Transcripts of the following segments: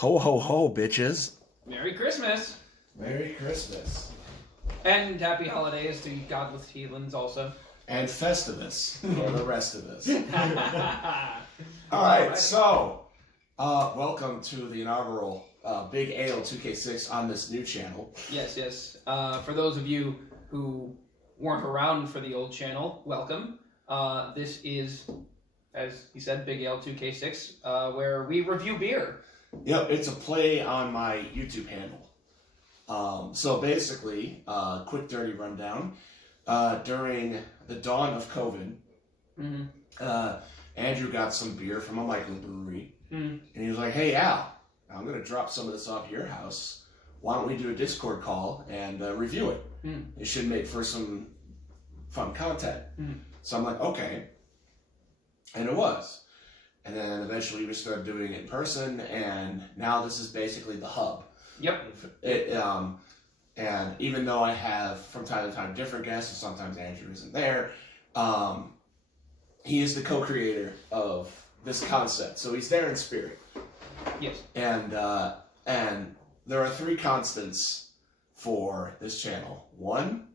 Ho, ho, ho, bitches. Merry Christmas. Merry Christmas. And happy holidays to Godless Heathens also. And Festivus for the rest of us. All right, so welcome to the inaugural BigAle2k6 on this new channel. Yes, yes. For those of you who weren't around for the old channel, welcome. This is, as he said, BigAle2k6, where we review beer. Yep, it's a play on my YouTube handle. So basically, quick dirty rundown. During the dawn of COVID, Andrew got some beer from a microbrewery, and he was like, "Hey Al, I'm going to drop some of this off your house. Why don't we do a Discord call and review it? It should make for some fun content." So I'm like, okay. And it was. And then eventually we started doing it in person, and now this is basically the hub. Yep. And even though I have, from time to time, different guests, and sometimes Andrew isn't there, he is the co-creator of this concept. So he's there in spirit. Yes. And there are three constants for this channel. One,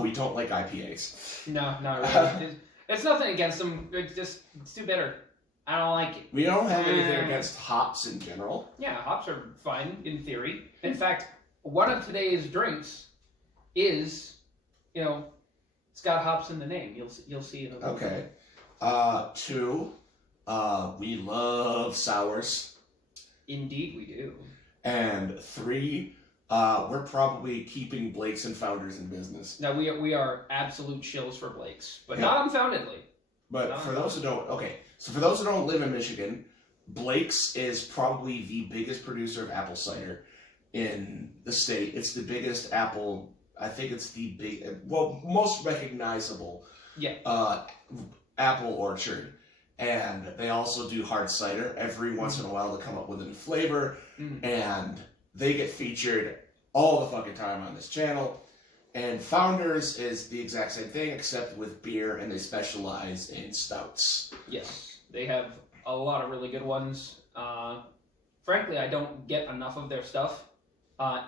we don't like IPAs. No, not really. It's nothing against them. It's too bitter. I don't like it. We don't have anything against hops in general. Yeah, hops are fine in theory. In fact, one of today's drinks is, it's got hops in the name. You'll see it. Okay. Two, we love sours. Indeed, we do. And three, we're probably keeping Blake's and Founders in business. Now we are absolute shills for Blake's, but not unfoundedly. But for those who don't live in Michigan, Blake's is probably the biggest producer of apple cider in the state. It's the biggest apple. I think it's the most recognizable apple orchard. And they also do hard cider. Every once in a while, they come up with a new flavor, and they get featured all the fucking time on this channel. And Founders is the exact same thing, except with beer, and they specialize in stouts. Yes, they have a lot of really good ones. Frankly, I don't get enough of their stuff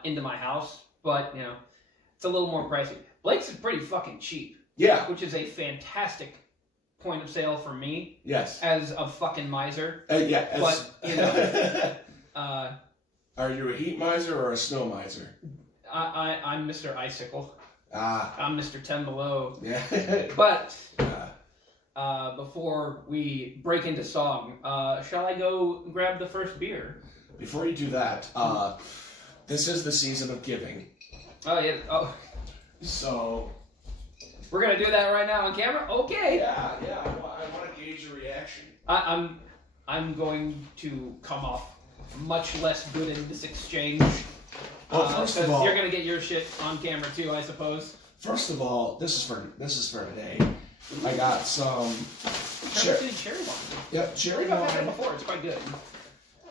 into my house, but, it's a little more pricey. Blake's is pretty fucking cheap. Yeah. Which is a fantastic point of sale for me. Yes. As a fucking miser. Yeah. But, Are you a heat miser or a snow miser? I'm Mr. Icicle. I'm Mr. 10 Below. Yeah. But before we break into song, shall I go grab the first beer? Before you do that, this is the season of giving. Oh yeah. Oh. So we're gonna do that right now on camera. Okay. Yeah. I want to gauge your reaction. I'm going to come off much less good in this exchange. Well, first of all, you're gonna get your shit on camera too, I suppose. First of all, this is for today. I got some cherry wine. Yep, cherry I've wine. had it before. It's quite good.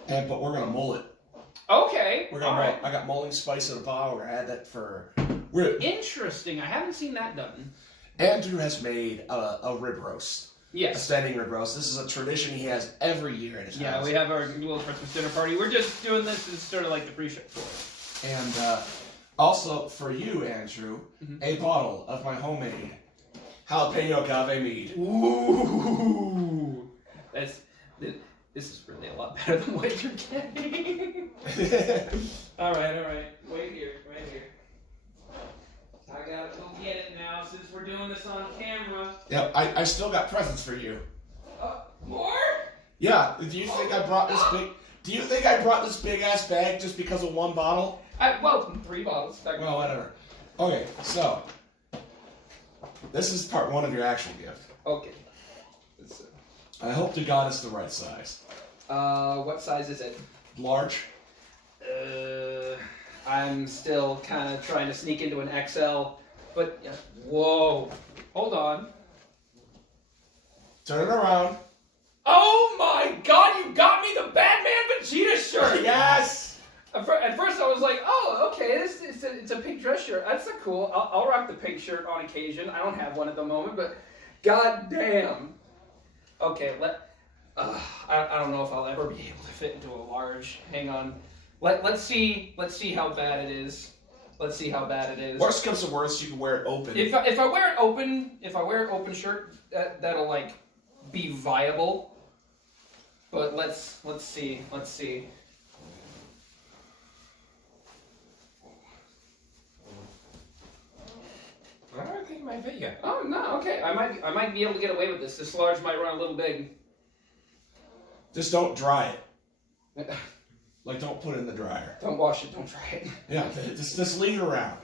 But we're gonna mull it. Okay. We're gonna mull. I got mulling spice in a bottle. We're gonna add that for rib. Interesting. I haven't seen that done. Andrew has made a rib roast. Yes. A standing rib roast. This is a tradition he has every year at his house. Yeah, we have our little Christmas dinner party. We're just doing this as sort of like the pre-show for it. And also for you, Andrew, a bottle of my homemade jalapeno agave mead. Ooh, this is really a lot better than what you're getting. All right. Wait here. I gotta go get it now since we're doing this on camera. Yep, I still got presents for you. More? Yeah. Do you think I brought this big ass bag just because of one bottle? Well, 3 bottles. Well, whatever. Okay, so this is part 1 of your actual gift. Okay. I hope to God it's the right size. What size is it? Large. I'm still kind of trying to sneak into an XL, but whoa, hold on. Turn it around. Oh my God! You got me the Batman Vegeta shirt. Yes. At first I was like, oh, okay, it's a pink dress shirt. That's cool. I'll rock the pink shirt on occasion. I don't have one at the moment, but god damn. Okay, I don't know if I'll ever be able to fit into a large. Hang on. Let's see how bad it is. Let's see how bad it is. Worst comes to worst, you can wear it open. If I wear it open shirt, that'll like be viable. But let's see. I don't think it might fit you. Oh no, okay. I might be able to get away with this. This large might run a little big. Just don't dry it. Like, don't put it in the dryer. Don't wash it. Don't dry it. Yeah, just leave it around.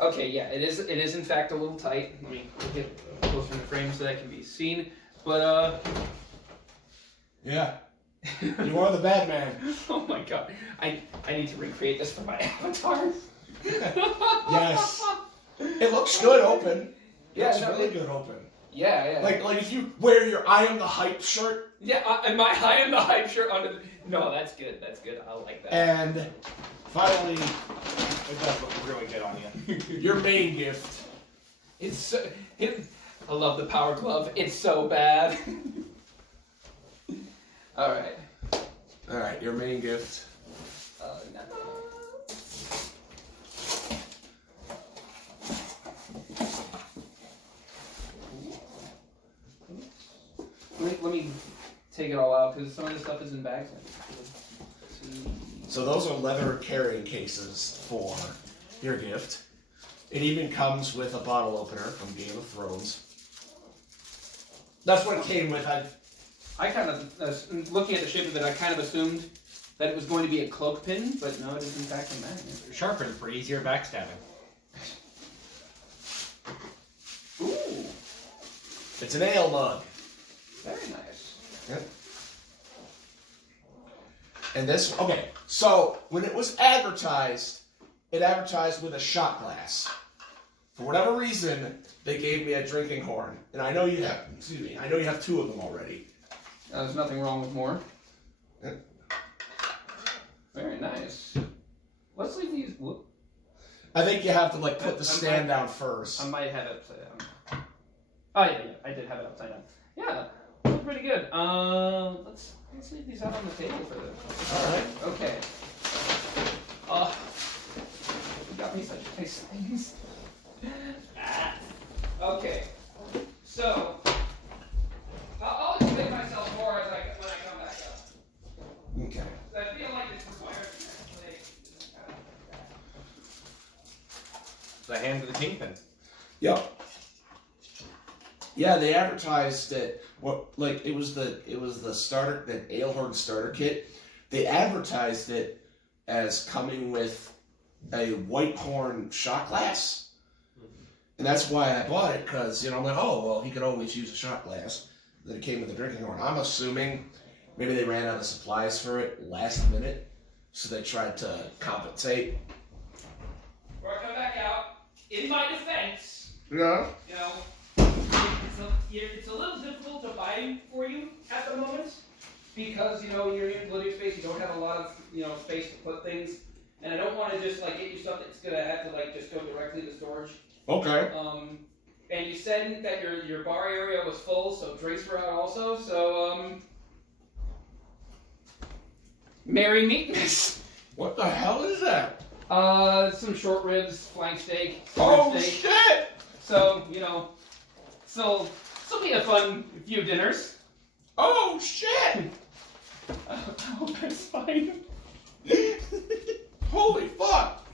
Okay, yeah, it is in fact a little tight. Let me get closer in the frame so that can be seen. But Yeah. You are the bad man. oh my god, I need to recreate this for my avatar. Yes. It looks good open. Yeah, It's no, really good open. Yeah. Like if you wear your I Am the Hype shirt. Yeah, and my high and the hype shirt under. No, that's good. That's good. I like that. And finally, It does look really good on you. your main gift. It's so, I love the power glove. It's so bad. All right. All right, your main gift. No. Let me take it all out because some of this stuff is in bags. So those are leather carrying cases for your gift. It even comes with a bottle opener from Game of Thrones. That's what it came with. I kind of, looking at the shape of it, I kind of assumed that it was going to be a cloak pin, but no, it is in fact a magnet. Sharper for easier backstabbing. Ooh, It's an ale mug. very nice. Yep. And this, okay, so when it was advertised, it advertised with a shot glass. For whatever reason, they gave me a drinking horn. And I know you have, I know you have two of them already. There's nothing wrong with more. Yep. Very nice. Let's leave these. Whoop. I think you have to, like, put the stand down first. I might have it upside down. Oh yeah, I did have it upside down. Yeah, that's pretty good. Let's leave these out on the table for this. All right. Okay. You got me such nice things. Okay. So I'll explain myself more when I come back up. Okay. I feel like it's required. The hand of the kingpin. Yep. Yeah, they advertised that it was the starter, that Alehorn starter kit. They advertised it as coming with a white horn shot glass. And that's why I bought it, because, I'm like, oh, well, he could always use a shot glass. Then it came with the drinking horn. I'm assuming maybe they ran out of supplies for it last minute, so they tried to compensate. Before I come back out, in my defense, Yeah. It's a little difficult to buy for you at the moment because you're in living space. You don't have a lot of space to put things, and I don't want to just get you stuff that's gonna have to just go directly to storage. Okay. And you said that your bar area was full, so drinks were out also. So merry meetness. What the hell is that? Some short ribs, flank steak, Oh, steak. shit! So so this'll be a fun few dinners. Oh, shit! I hope that's fine. Holy fuck!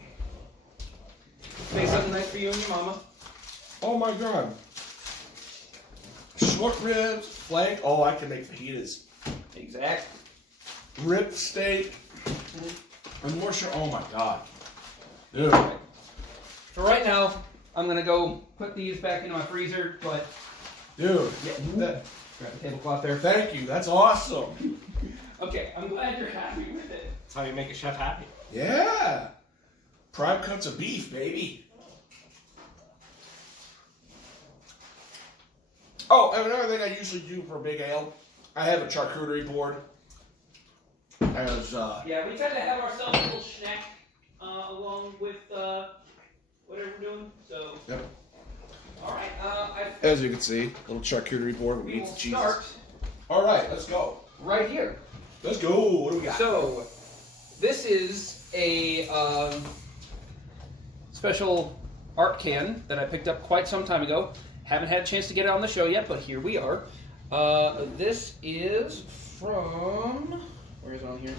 Make something nice for you and your mama. Oh my god. Short ribs, flank. Oh, I can make fajitas. Exactly. Rib steak. And more short. Oh my god. Dude. For right now, I'm gonna go put these back into my freezer, but Dude. grab the tablecloth there. Thank you. That's awesome. Okay, I'm glad you're happy with it. That's how you make a chef happy. Yeah. Prime cuts of beef, baby. Oh, and another thing I usually do for Big Ale, I have a charcuterie board. As, Yeah, we tend to have ourselves a little snack along with whatever we're doing. So. Yep. All right. As you can see, little charcuterie board with We meats will and cheeses. start All right, let's go. right here. Let's go. What do we got? So, this is a special art can that I picked up quite some time ago. Haven't had a chance to get it on the show yet, but here we are. This is from... Where is it on here?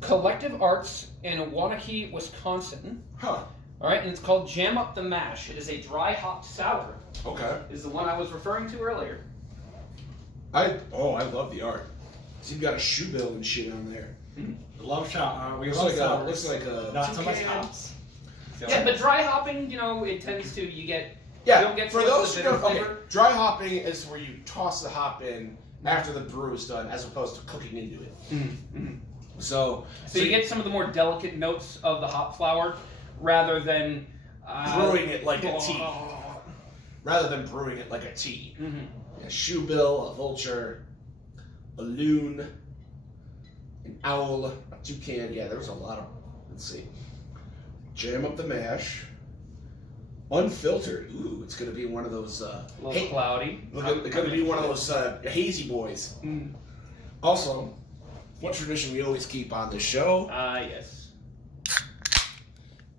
Collective Arts in Wanakee, Wisconsin. Huh. All right, and it's called Jam Up the Mash. It is a dry hopped sour. Okay. Is the one I was referring to earlier. I love the art. So you've got a shoe bill and shit on there. Love shot. We Looks love like sours. looks like a Not so much toucan. hops. So- Yeah, but dry hopping, it tends to you get. Yeah, You don't get for so those much who bitter don't, okay, flavor. dry hopping is where you toss the hop in after the brew is done, as opposed to cooking into it. So you get some of the more delicate notes of the hop flower, rather than brewing it like a tea, rather than brewing it like a tea. A shoe bill, a vulture, a loon, an owl, a toucan. Yeah, there was a lot of. Let's see. Jam up the mash. Unfiltered. Ooh, it's gonna be one of those. A little cloudy. It's gonna be one of those hazy boys. Also, one tradition we always keep on this show: Yes.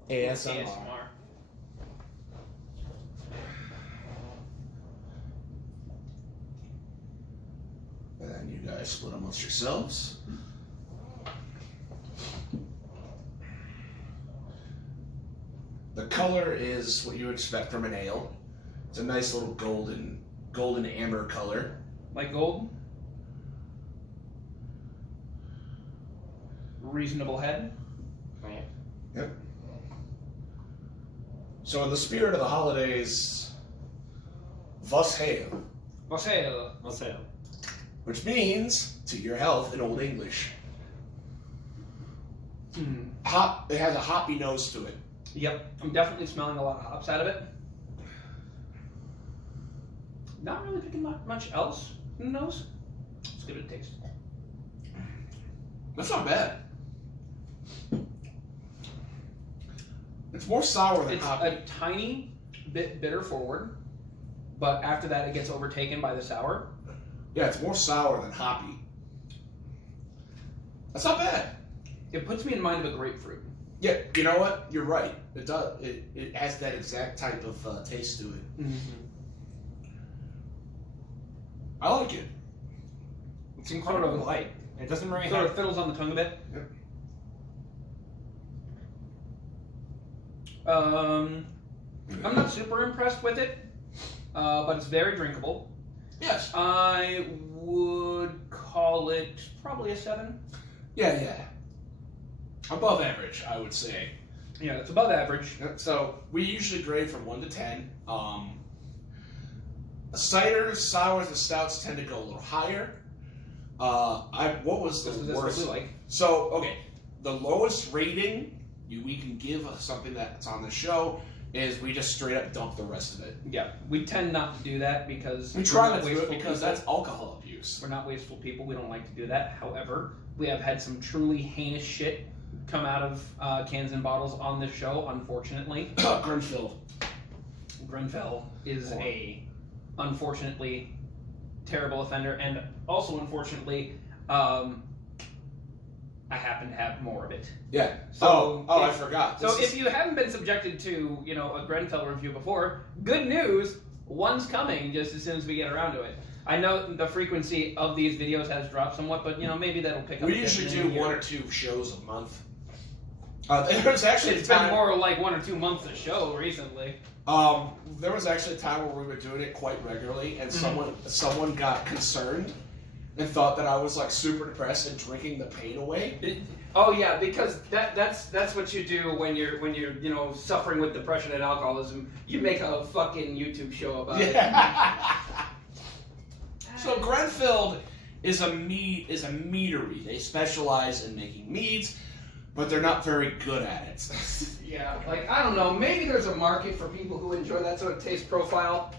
ASMR. And then you guys split amongst yourselves. The color is what you expect from an ale. It's a nice little golden amber color. Like gold. Reasonable head. Yep. So in the spirit of the holidays, Vos hail, Marcel. which means to your health in Old English. Hop. It has a hoppy nose to it. Yep, I'm definitely smelling a lot of hops out of it. Not really picking much else in the nose. Let's give it a taste. That's not bad. It's more sour than It's hoppy. a tiny bit bitter forward, but after that it gets overtaken by the sour. Yeah, it's more sour than hoppy. That's not bad. It puts me in mind of a grapefruit. Yeah, you know what? You're right. It does. It has that exact type of taste to it. I like it. It's incredibly light. It doesn't really Sort have. of fiddles on the tongue a bit. Yep. I'm not super impressed with it, but it's very drinkable. Yes. I would call it probably a 7. Yeah. Above average, I would say. Yeah, it's above average. So we usually grade from 1 to 10. Ciders, sours, and stouts tend to go a little higher. What was This is the what worst? we like. So okay, the lowest rating we can give something that's on the show is we just straight up dump the rest of it. Yeah, we tend not to do that because We try we're not to do it wasteful because people. that's alcohol abuse. We're not wasteful people. We don't like to do that. However, we have had some truly heinous shit come out of cans and bottles on this show, unfortunately. Grenfell. Grenfell is a, unfortunately, terrible offender, and also, unfortunately, I happen to have more of it. Yeah. So I forgot. So if you haven't been subjected to, a Grenfell review before, good news, one's coming just as soon as we get around to it. I know the frequency of these videos has dropped somewhat, but maybe that'll pick up. We usually do 1 or 2 shows a month. There's actually It's a time, been more like 1 or 2 months a show recently. there was actually a time where we were doing it quite regularly, and someone got concerned and thought that I was like super depressed and drinking the pain away. Oh yeah, because that's what you do when you're suffering with depression and alcoholism. You make a fucking YouTube show about it. So Grenfell is a meadery. They specialize in making meads, but they're not very good at it. Yeah, I don't know. Maybe there's a market for people who enjoy that sort of taste profile.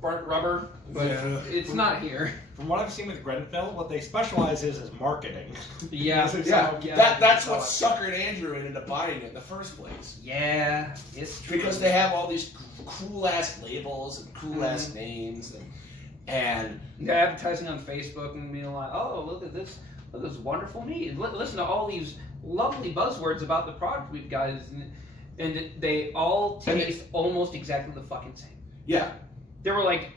Burnt rubber, but it's not here. From what I've seen with Grenfell, what they specialize is marketing. Yeah, That's what suckered Andrew into buying it in the first place. Yeah, it's true. Because they have all these cool ass labels and cool ass names, and And advertising on Facebook and being like, oh, look at this wonderful meat. And listen to all these lovely buzzwords about the product we've got. And they all taste almost exactly the fucking same. Yeah. There were like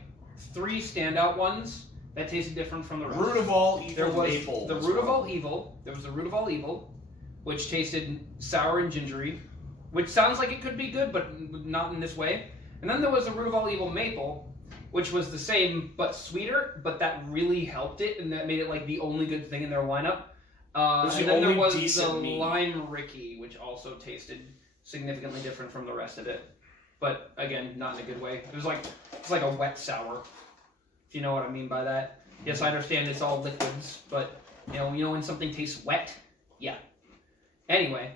3 standout ones that tasted different from the rest. Root of all evil. There was maple the root of all evil. There was the root of all evil, which tasted sour and gingery, which sounds like it could be good, but not in this way. And then there was the root of all evil maple, which was the same but sweeter, but that really helped it, and that made it like the only good thing in their lineup. And then there was the lime Ricky, which also tasted significantly different from the rest of it, but again, not in a good way. It's like a wet sour, if you know what I mean by that. Yes, I understand it's all liquids, but you know when something tastes wet, yeah. Anyway,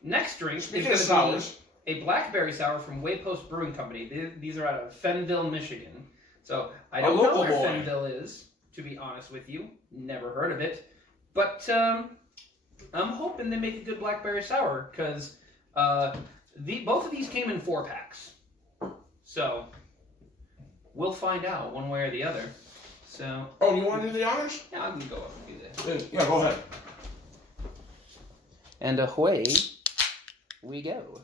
next drink is going to be a blackberry sour from Waypost Brewing Company. These are out of Fenville, Michigan. So I don't know where Fenville is, to be honest with you. Never heard of it, but I'm hoping they make a good blackberry sour because. Both of these came in 4-packs, so we'll find out one way or the other. So. Oh, you want to do the honors? Yeah, I'm gonna go up and do this. Yeah, go ahead. And away we go.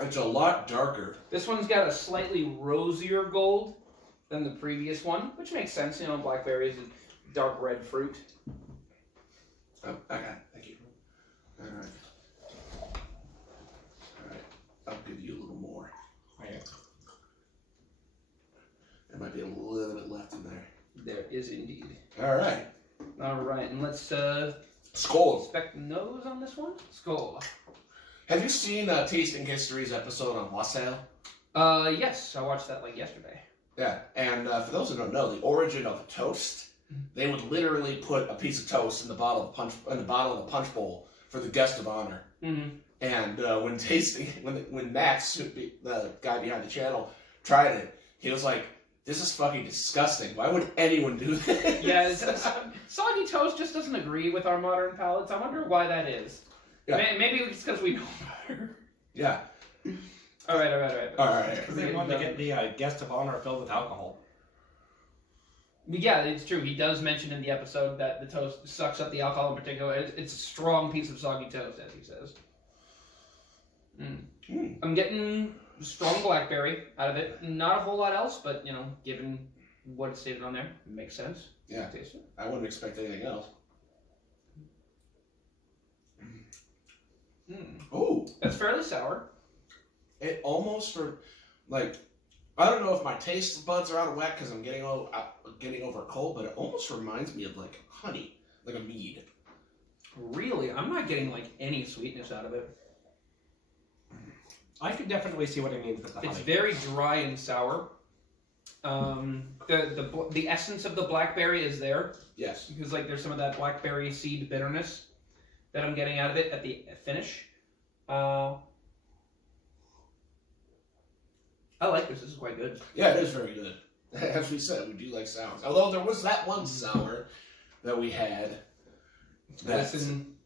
It's a lot darker. This one's got a slightly rosier gold than the previous one, which makes sense. You know, blackberry is a dark red fruit. Oh, okay, thank you. All right. I'll give you a little more. Okay. There might be a little bit left in there. There is indeed. All right. All right, and let's Skål. inspect the nose on this one. Skål. Have you seen Tasting History's episode on wassail? Yes, I watched that like yesterday. Yeah, and for those who don't know, the origin of toast, they would literally put a piece of toast in the bottle of the punch bowl for the guest of honor. Mm-hmm. And when Max, the guy behind the channel, tried it, he was like, "This is fucking disgusting. Why would anyone do this?" Yeah, soggy toast just doesn't agree with our modern palates. I wonder why that is. Yeah. Maybe it's because we know better. Yeah. All right. Because they wanted to get the guest of honor filled with alcohol. Yeah, it's true. He does mention in the episode that the toast sucks up the alcohol in particular. It's a strong piece of soggy toast, as he says. I'm getting strong blackberry out of it. Not a whole lot else, but, you know, given what it's stated on there, it makes sense. Yeah. Taste it. I wouldn't expect anything else. Oh, that's fairly sour. It almost I don't know if my taste buds are out of whack because I'm getting over a cold, but it almost reminds me of like honey, like a mead. Really, I'm not getting like any sweetness out of it. I could definitely see what it means with the honey. It's very dry and sour. The essence of the blackberry is there. Yes. Because like there's some of that blackberry seed bitterness that I'm getting out of it at the finish. I like this. This is quite good. Yeah, it is very good. As we said, we do like sours. Although there was that one sour that we had. Listen,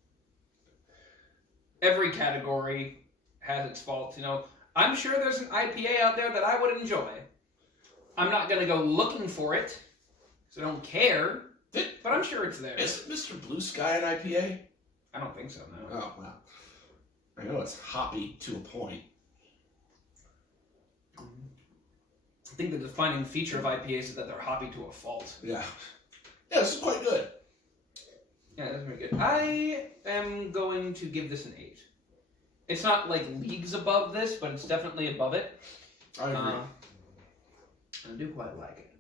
every category has its faults. You know, I'm sure there's an IPA out there that I would enjoy. I'm not going to go looking for it, so I don't care. But I'm sure it's there. Is Mr. Blue Sky an IPA? I don't think so, no. Oh, wow. I know it's hoppy to a point. I think the defining feature of IPAs is that they're hoppy to a fault. Yeah. Yeah, this is quite good. Yeah, that's very good. I am going to give this an 8. It's not like leagues above this, but it's definitely above it. I agree. I do quite like it.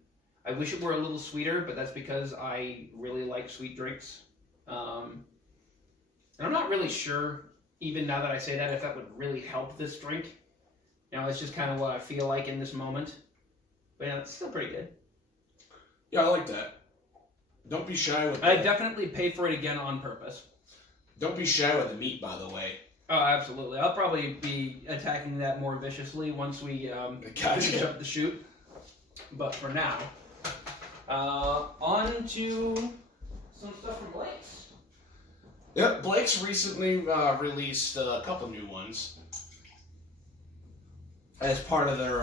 I wish it were a little sweeter, but that's because I really like sweet drinks. And I'm not really sure, even now that I say that, if that would really help this drink. You know, it's just kind of what I feel like in this moment. But yeah, it's still pretty good. Yeah, I like that. Don't be shy with I definitely pay for it again on purpose. Don't be shy with the meat, by the way. Oh, absolutely. I'll probably be attacking that more viciously once we finish up the shoot. But for now, on to some stuff from Blake's. Yep, Blake's recently released a couple new ones as part of their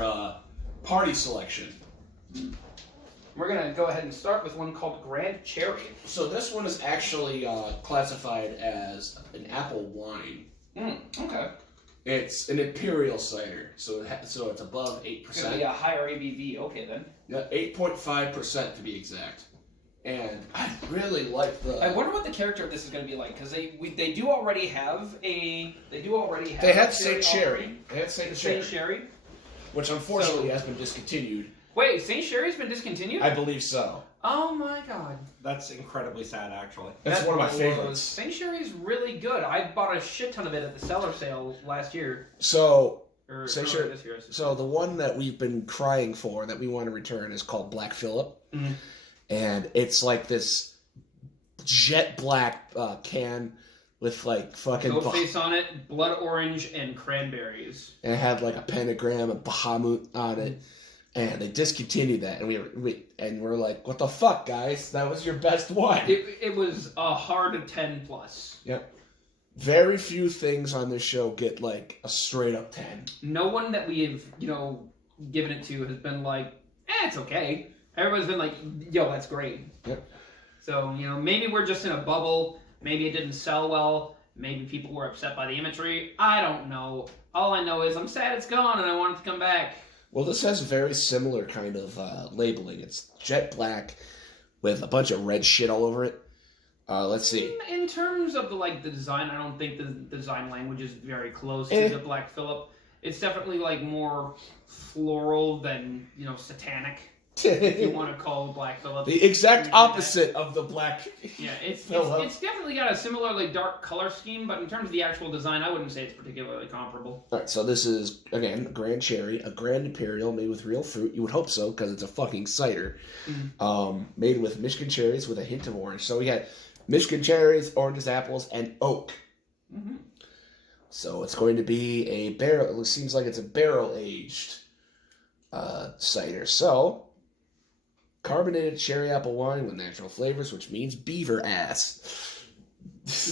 party selection. We're going to go ahead and start with one called Grand Cherry. So this one is actually classified as an apple wine. Okay. It's an imperial cider, so so it's above 8%. It's going to be a higher ABV. Okay, then. Yeah, 8.5% to be exact. And I really like the. I wonder what the character of this is going to be like, because they do already have a. They had Saint Sherry. They had Saint Sherry, which unfortunately has been discontinued. Wait, Saint Sherry's been discontinued? I believe so. Oh my god. That's incredibly sad, actually. That's one of my favorites. Saint Sherry's really good. I bought a shit ton of it at the cellar sale last year. So. Or Saint Sherry. Sherry. So the one that we've been crying for that we want to return is called Black Phillip. Mm-hmm. And it's like this jet black can with like fucking goat face on it, blood orange, and cranberries. And it had like a pentagram of Bahamut on it, and they discontinued that. And we're like, what the fuck, guys? That was your best one. It was a hard 10+. Yep. Very few things on this show get like a straight up 10. No one that we've given it to has been like, it's okay. Everyone's been like, yo, that's great. Yep. So, maybe we're just in a bubble. Maybe it didn't sell well. Maybe people were upset by the imagery. I don't know. All I know is I'm sad it's gone and I want it to come back. Well, this has a very similar kind of labeling. It's jet black with a bunch of red shit all over it. Let's see. In terms of the design, I don't think the design language is very close to the Black Phillip. It's definitely more floral than, satanic. If you want to call Black Phillip. The exact opposite of the Black it's Phillip. It's definitely got a similarly dark color scheme, but in terms of the actual design, I wouldn't say it's particularly comparable. Alright, so this is, again, a Grand Cherry, a Grand Imperial made with real fruit. You would hope so, because it's a fucking cider. Mm-hmm. Made with Michigan cherries with a hint of orange. So we had Michigan cherries, oranges, apples, and oak. Mm-hmm. So it's going to be a barrel, it seems like it's a barrel-aged cider. So, carbonated cherry apple wine with natural flavors, which means beaver ass.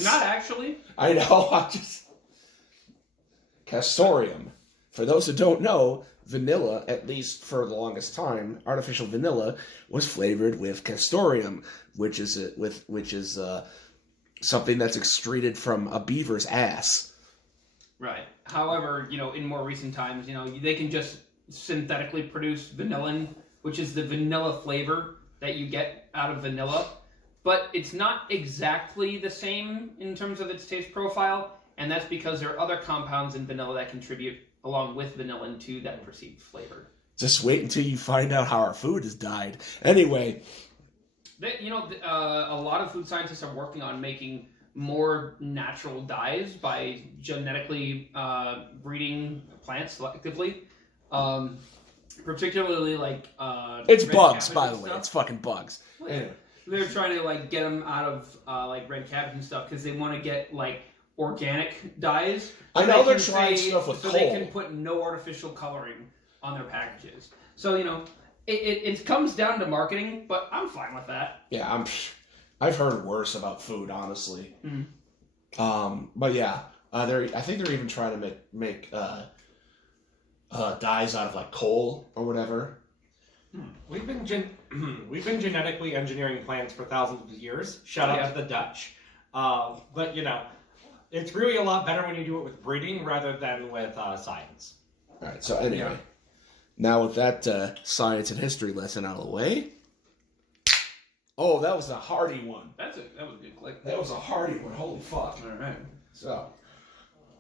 Not actually. I know, I'm just... Castorium. For those who don't know, vanilla, at least for the longest time, artificial vanilla was flavored with castorium, which is something that's excreted from a beaver's ass. Right. However, in more recent times, they can just synthetically produce vanillin, which is the vanilla flavor that you get out of vanilla. But it's not exactly the same in terms of its taste profile, and that's because there are other compounds in vanilla that contribute along with vanillin to that perceived flavor. Just wait until you find out how our food has died. Anyway. A lot of food scientists are working on making more natural dyes by genetically breeding plants selectively. Particularly it's bugs, by the way. It's fucking bugs. Well, yeah. They're trying to get them out of red cabbage and stuff because they want to get organic dyes. I know they're trying stuff with coal. So they can put no artificial coloring on their packages. So it comes down to marketing, but I'm fine with that. Yeah, I've heard worse about food, honestly. Mm-hmm. But yeah, I think they're even trying to make dyes out of coal or whatever. We've been genetically engineering plants for thousands of years. Shout out to the Dutch. But it's really a lot better when you do it with breeding rather than with science. All right. So anyway, now with that science and history lesson out of the way. Oh, that was a hearty one. That was a good click. That was a hearty one. Holy fuck! All right. So.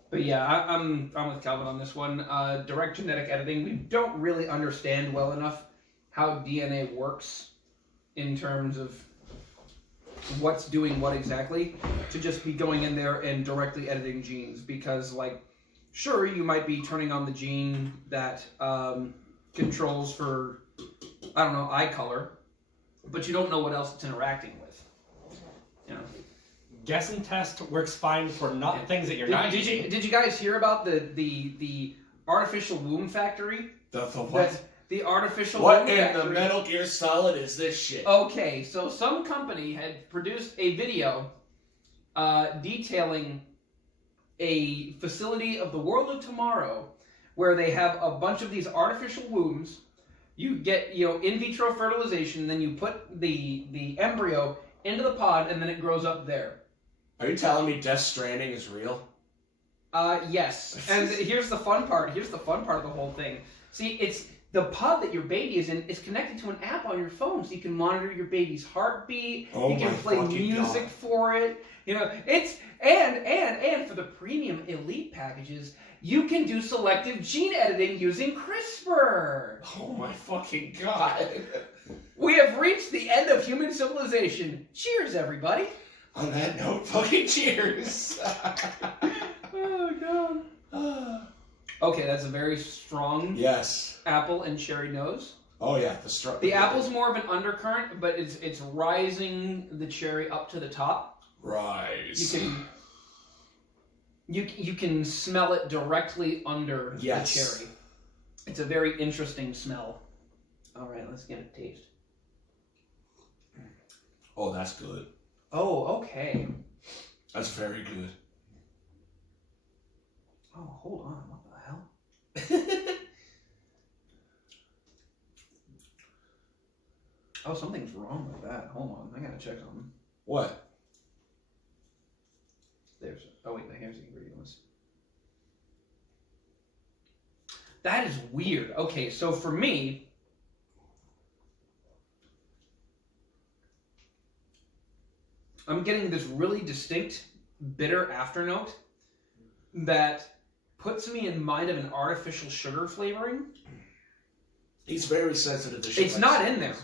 But yeah, I'm with Calvin on this one. Direct genetic editing, we don't really understand well enough how DNA works in terms of what's doing what exactly to just be going in there and directly editing genes. Because, sure, you might be turning on the gene that controls for, I don't know, eye color, but you don't know what else it's interacting with. Guess and test works fine for things that you're not using. Did you guys hear about the artificial womb factory? The what? The artificial what womb in factory. the Metal Gear Solid is this shit? Okay, so some company had produced a video detailing a facility of the world of tomorrow where they have a bunch of these artificial wombs. You get, in vitro fertilization, then you put the embryo into the pod, and then it grows up there. Are you telling me Death Stranding is real? Yes. And here's the fun part. Here's the fun part of the whole thing. See, it's the pod that your baby is in is connected to an app on your phone, so you can monitor your baby's heartbeat. You can play music for it. It's and for the premium elite packages, you can do selective gene editing using CRISPR. Oh my fucking god. We have reached the end of human civilization. Cheers, everybody. On that note, fucking cheers. Oh god. Okay, that's a very strong apple and cherry nose. Oh yeah, the apple's more of an undercurrent, but it's rising the cherry up to the top. Rise. You can smell it directly under the cherry. It's a very interesting smell. All right, let's get a taste. Oh, that's good. Oh, okay. That's very good. Oh, hold on. What the hell? Oh, something's wrong with that. Hold on. I gotta check something. What? Oh, wait. Here's the ingredients. That is weird. Okay, so for me, I'm getting this really distinct bitter afternote that puts me in mind of an artificial sugar flavoring. He's very sensitive to sugar. It's not in there.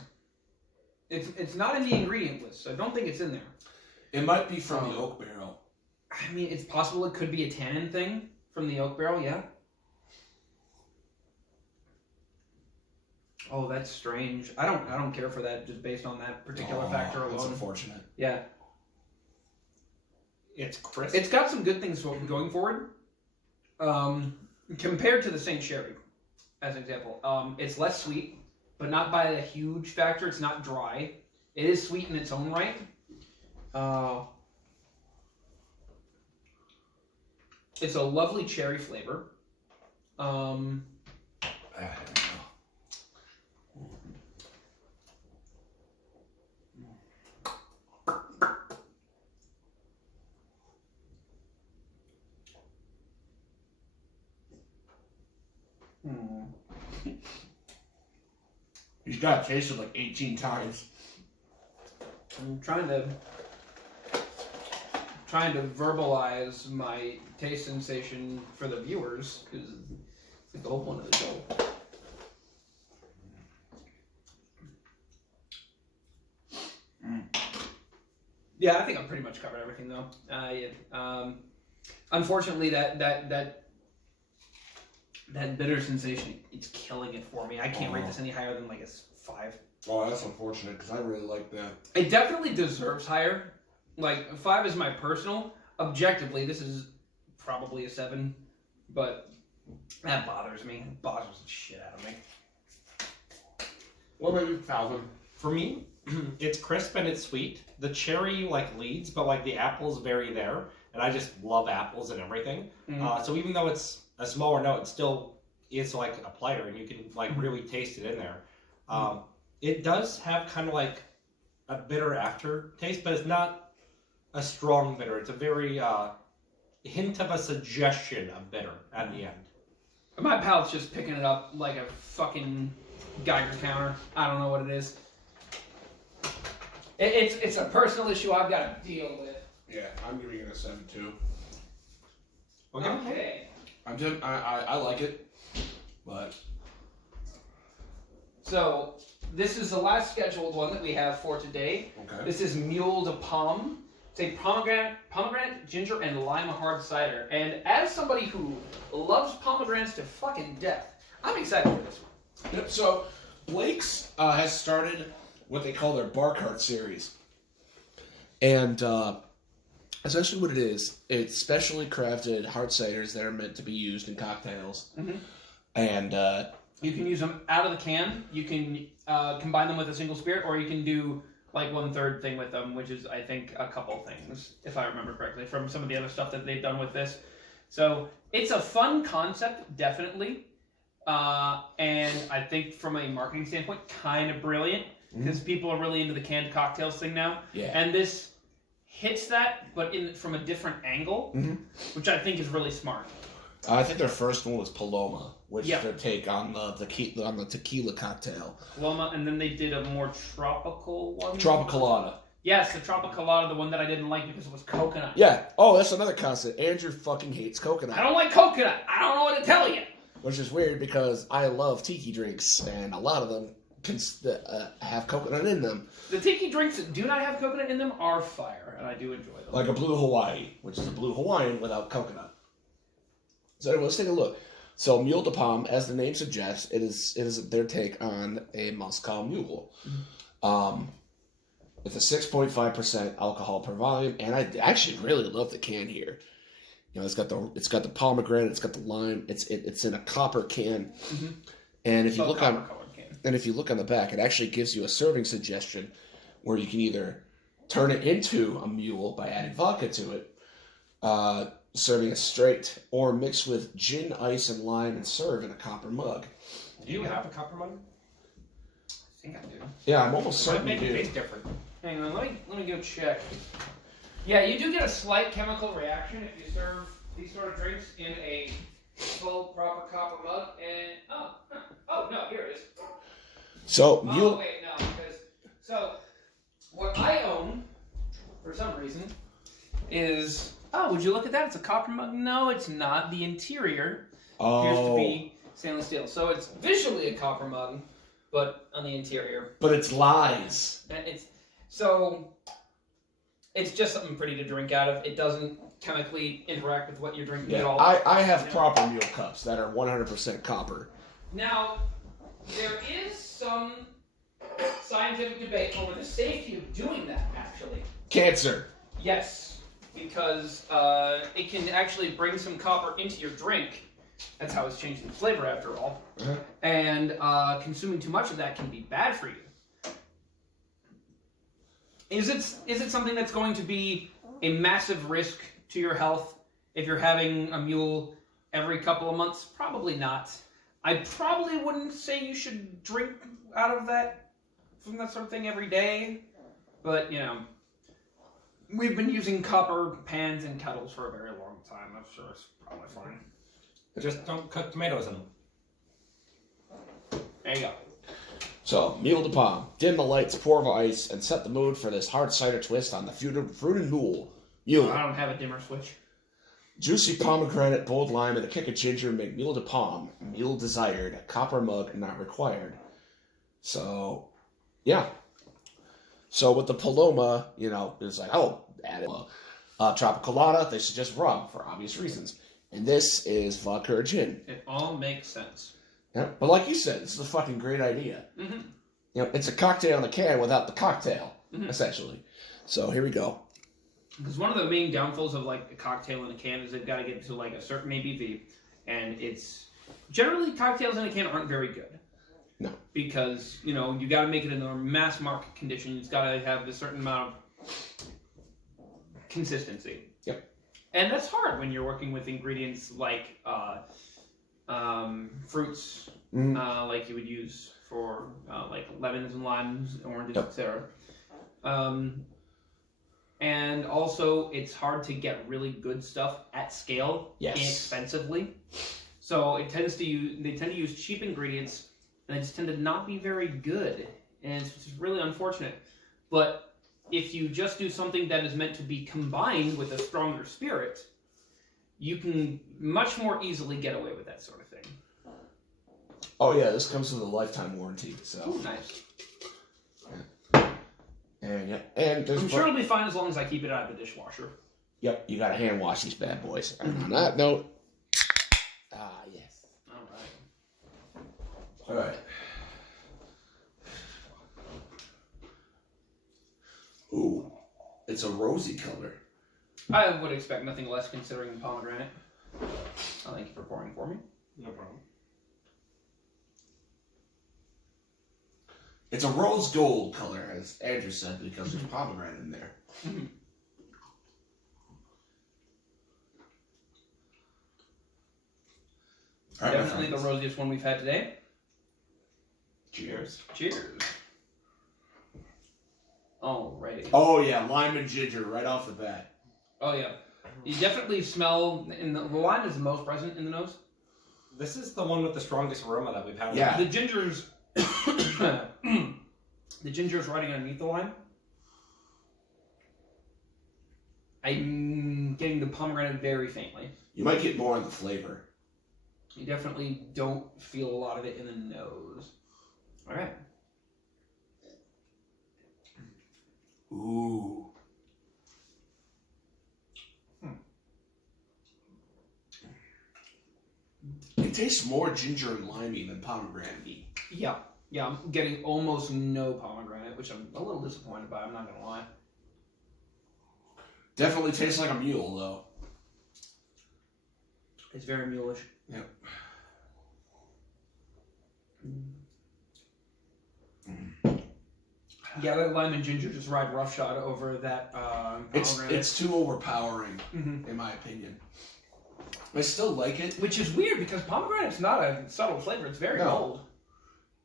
It's not in the ingredient list, so I don't think it's in there. It might be from the oak barrel. I mean, it's possible it could be a tannin thing from the oak barrel, yeah. Oh, that's strange. I don't care for that just based on that particular factor alone. That's unfortunate. Yeah. It's crisp. It's got some good things going forward. Compared to the Saint Sherry, as an example. It's less sweet, but not by a huge factor. It's not dry. It is sweet in its own right. It's a lovely cherry flavor. He's got to taste it like 18 times. I'm trying to verbalize my taste sensation for the viewers, because it's like the whole point of the show. Yeah, I think I've pretty much covered everything though. Unfortunately, that bitter sensation, it's killing it for me. I can't rate this any higher than like a 5. Oh, that's unfortunate, because I really like that. It definitely deserves higher. Like, 5 is my personal. Objectively, this is probably a 7, but that bothers me. It bothers the shit out of me. What about you, Calvin? For me, it's crisp and it's sweet. The cherry leads, but the apple's very there, and I just love apples and everything. So even though it's a smaller note, it still is like a player, and you can really taste it in there. It does have kind of like a bitter aftertaste, but it's not a strong bitter. It's a very hint of a suggestion of bitter at the end. My palate's just picking it up like a fucking Geiger counter. I don't know what it is. It's a personal issue I've got to deal with. Yeah, I'm giving it a 7 too. Okay. I like it, but so this is the last scheduled one that we have for today. Okay. This is Mule de Pomme. It's a pomegranate, ginger, and lime hard cider. And as somebody who loves pomegranates to fucking death, I'm excited for this one. Yep, so Blake's has started what they call their bar cart series. And essentially what it is, it's specially crafted hard ciders that are meant to be used in cocktails. And you can use them out of the can. You can combine them with a single spirit, or you can do like 1/3 thing with them, which is I think a couple things, if I remember correctly, from some of the other stuff that they've done with this. So it's a fun concept, definitely, and I think from a marketing standpoint, kind of brilliant because people are really into the canned cocktails thing now. Yeah. And this hits that, but from a different angle, which I think is really smart. I think their first one was Paloma, which Yep. is their take on the tequila cocktail. Paloma, and then they did a more tropical one. Tropicalata. Yes, the Tropicalata, the one that I didn't like because it was coconut. Yeah. Oh, that's another concept. Andrew fucking hates coconut. I don't like coconut. I don't know what to tell you. Which is weird because I love tiki drinks, and a lot of them can have coconut in them. The tiki drinks that do not have coconut in them are fire, and I do enjoy them. Like a Blue Hawaii, which is a Blue Hawaiian without coconut. So anyway, let's take a look. So Mule de Pomme, as the name suggests, it is their take on a Moscow Mule. It's a 6.5% alcohol per volume, and I actually really love the can here. You know, it's got the pomegranate, it's got the lime, it's in a copper can, and if you look on the back, it actually gives you a serving suggestion where you can either turn it into a mule by adding vodka to it, serving it straight, or mix with gin, ice, and lime and serve in a copper mug. Do you have a copper mug? I think I do. Yeah, I'm almost certain you Maybe it do. tastes different. Hang on, let me go check. Yeah, you do get a slight chemical reaction if you serve these sort of drinks in a full, proper copper mug. And oh no, here it is. So Oh wait, no, because what I own for some reason is would you look at that? It's a copper mug. No, it's not. The interior appears to be stainless steel, so it's visually a copper mug, but on the interior, but it's lies. It's just something pretty to drink out of. It doesn't chemically interact with what you're drinking at Yeah, all. I have proper mule cups that are 100% copper. Now, there is some scientific debate over the safety of doing that, actually. Cancer. Yes, because it can actually bring some copper into your drink. That's how it's changing the flavor, after all. And consuming too much of that can be bad for you. Is it something that's going to be a massive risk to your health if you're having a mule every couple of months? Probably not. I probably wouldn't say you should drink out of that, from that sort of thing every day. But, you know, we've been using copper pans and kettles for a very long time. I'm sure it's probably fine. Just don't cook tomatoes in them. There you go. So, Mule de Pomme. Dim the lights, pour the ice, and set the mood for this hard cider twist on the fruited mule. I don't have a dimmer switch. Juicy pomegranate, bold lime, and a kick of ginger make Mule de Pomme. Mule desired. Copper mug not required. So, yeah. So with the Paloma, you know, it's like, add it. Tropicalata, they suggest rum for obvious reasons. And this is vodka or gin. It all makes sense. Yeah, but like you said, this is a fucking great idea. You know, it's a cocktail in a can without the cocktail, essentially. So here we go. Because one of the main downfalls of like a cocktail in a can is they've got to get to like a certain ABV, and it's generally cocktails in a can aren't very good. No, because you know you got to make it in a mass market condition. It's got to have a certain amount of consistency. Yep. And that's hard when you're working with ingredients like fruits, like you would use for like lemons and limes, oranges, etc. And also, it's hard to get really good stuff at scale inexpensively. So they tend to use cheap ingredients, and they just tend to not be very good, and it's just really unfortunate. But if you just do something that is meant to be combined with a stronger spirit, you can much more easily get away with that sort of thing. Oh yeah, this comes with a lifetime warranty. So Ooh, nice. And I'm sure it'll be fine as long as I keep it out of the dishwasher. Yep, you gotta hand wash these bad boys. And on that note, yes. All right. Ooh, it's a rosy color. I would expect nothing less considering the pomegranate. Thank you for pouring for me. No problem. It's a rose gold color, as Andrew said, because there's pomegranate in there. Mm-hmm. All right, Definitely the rosiest one we've had today. Cheers. Cheers. Alrighty. Oh yeah, lime and ginger right off the bat. Oh yeah. You definitely smell, and the lime is the most present in the nose. This is the one with the strongest aroma that we've had. Yeah. The ginger's, the ginger's riding underneath the lime. I'm getting the pomegranate very faintly. You might get more of the flavor. You definitely don't feel a lot of it in the nose. All right. Ooh. It tastes more ginger and limey than pomegranate. Yeah. Yeah, I'm getting almost no pomegranate, which I'm a little disappointed by, I'm not going to lie. Definitely tastes like a mule, though. It's very mulish. Yep. Yeah, that lime and ginger just ride roughshod over that pomegranate. It's too overpowering, Mm-hmm. in my opinion. I still like it. Which is weird because pomegranate's not a subtle flavor. It's very bold.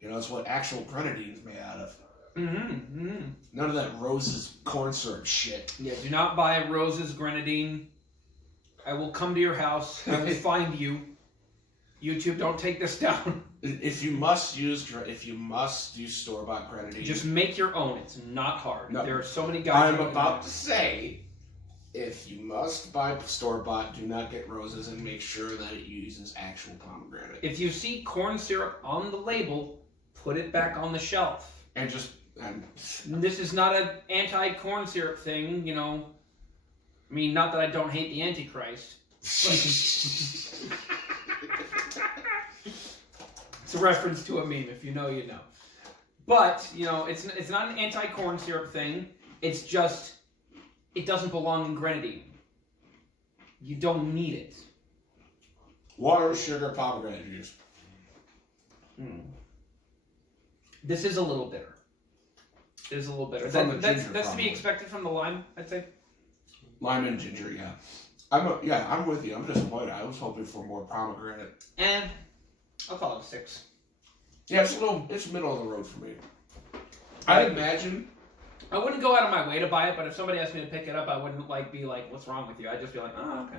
You know, it's what actual grenadine's made out of. Mm-hmm. Mm-hmm. None of that Rose's corn syrup shit. Yeah, do not buy Rose's grenadine. I will come to your house. I will find you. YouTube, don't take this down. If you must use store-bought grenadine, Just make your own. It's not hard. No. There are so many guys. I'm about to say, if you must buy store-bought, do not get Rose's and make sure that it uses actual pomegranate. If you see corn syrup on the label, put it back on the shelf. And just... This is not an anti-corn syrup thing, you know. I mean, not that I don't hate the Antichrist. It's a reference to a meme. If you know, you know. But, you know, it's not an anti-corn syrup thing. It's just, it doesn't belong in grenadine. You don't need it. Water, sugar, pomegranate juice. This is a little bitter. It is a little bitter. From the That's ginger, to be probably. expected from the lime, I'd say. Lime and ginger, yeah. I'm with you. I'm disappointed. I was hoping for more pomegranate. And I'll call it a 6. Yeah, it's middle of the road for me. I imagine. I wouldn't go out of my way to buy it, but if somebody asked me to pick it up, I wouldn't be like, "What's wrong with you?" I'd just be like, "Oh, okay."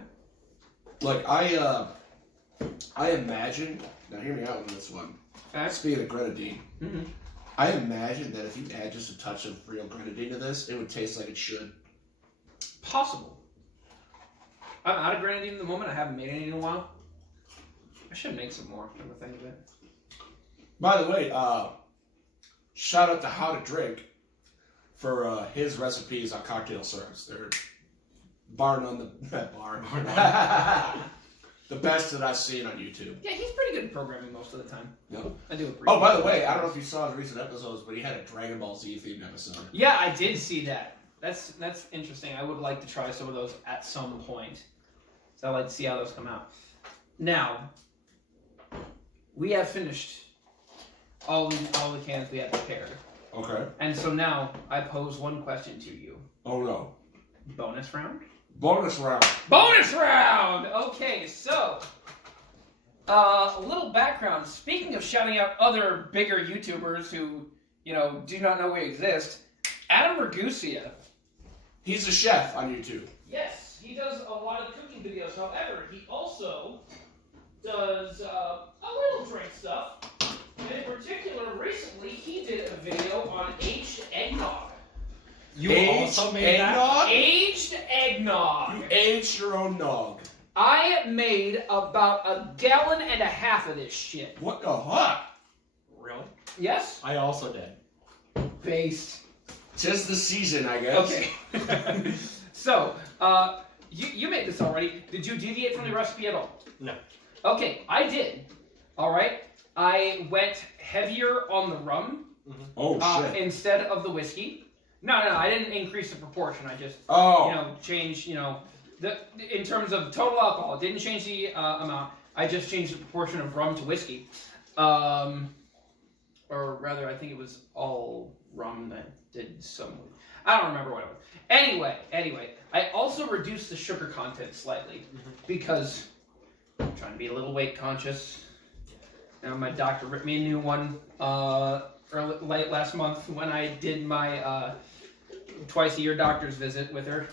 Like I imagine. Now hear me out on this one. Okay. Speaking of grenadine, Mm-hmm. I imagine that if you add just a touch of real grenadine to this, it would taste like it should. Possible. I'm out of grenadine at the moment. I haven't made any in a while. I should make some more. Come to think of it. By the way, shout out to How to Drink for his recipes on cocktail syrups. They're bar none the best that I've seen on YouTube. Yeah, he's pretty good at programming most of the time. Yep. I do appreciate. Oh, by the way, I don't know if you saw his recent episodes, but he had a Dragon Ball Z themed episode. Yeah, I did see that. That's interesting. I would like to try some of those at some point. So I'd like to see how those come out. Now, we have finished all the cans we had prepared. Okay. And so now I pose one question to you. Oh no. Bonus round? Bonus round. Bonus round! Okay, so a little background. Speaking of shouting out other bigger YouTubers who, you know, do not know we exist, Adam Ragusia. He's a chef on YouTube. Yes, he does a lot of cooking videos. However, he also does a little drink stuff. And in particular, recently, he did a video on aged eggnog. You also made that? Aged eggnog. You aged your own nog. I made about 1.5 gallons of this shit. What the fuck? Really? Yes? I also did. Based. Tis the season, I guess. Okay. So, you made this already. Did you deviate from the recipe at all? No. Okay, I did. All right. I went heavier on the rum Oh shit. instead of the whiskey. No, I didn't increase the proportion. I just, changed, in terms of total alcohol. Didn't change the amount. I just changed the proportion of rum to whiskey. Or or rather, I think it was all rum that did some. I don't remember what it was. Anyway, I also reduced the sugar content slightly because I'm trying to be a little weight conscious. Now my doctor ripped me a new one late last month when I did my twice-a-year doctor's visit with her.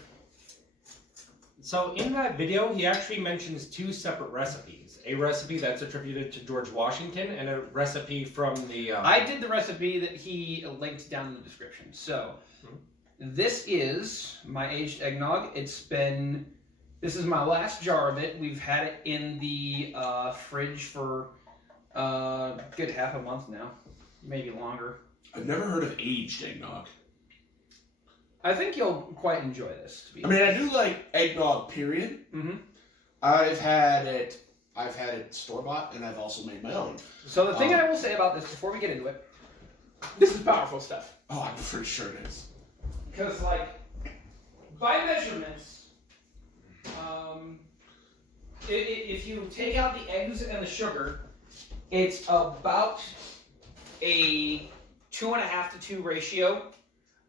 So in that video, he actually mentions 2 separate recipes. A recipe that's attributed to George Washington and a recipe from the... I did the recipe that he linked down in the description. So this is my aged eggnog. This is my last jar of it. We've had it in the fridge for a good half a month now. Maybe longer. I've never heard of aged eggnog. I think you'll quite enjoy this. I mean, I do like eggnog, period. Mm-hmm. I've had it store-bought, and I've also made my own. So the thing I will say about this before we get into it, this is powerful stuff. Oh, I'm pretty sure it is. Because, like, by measurements, if you take out the eggs and the sugar, it's about a 2.5 to 2 ratio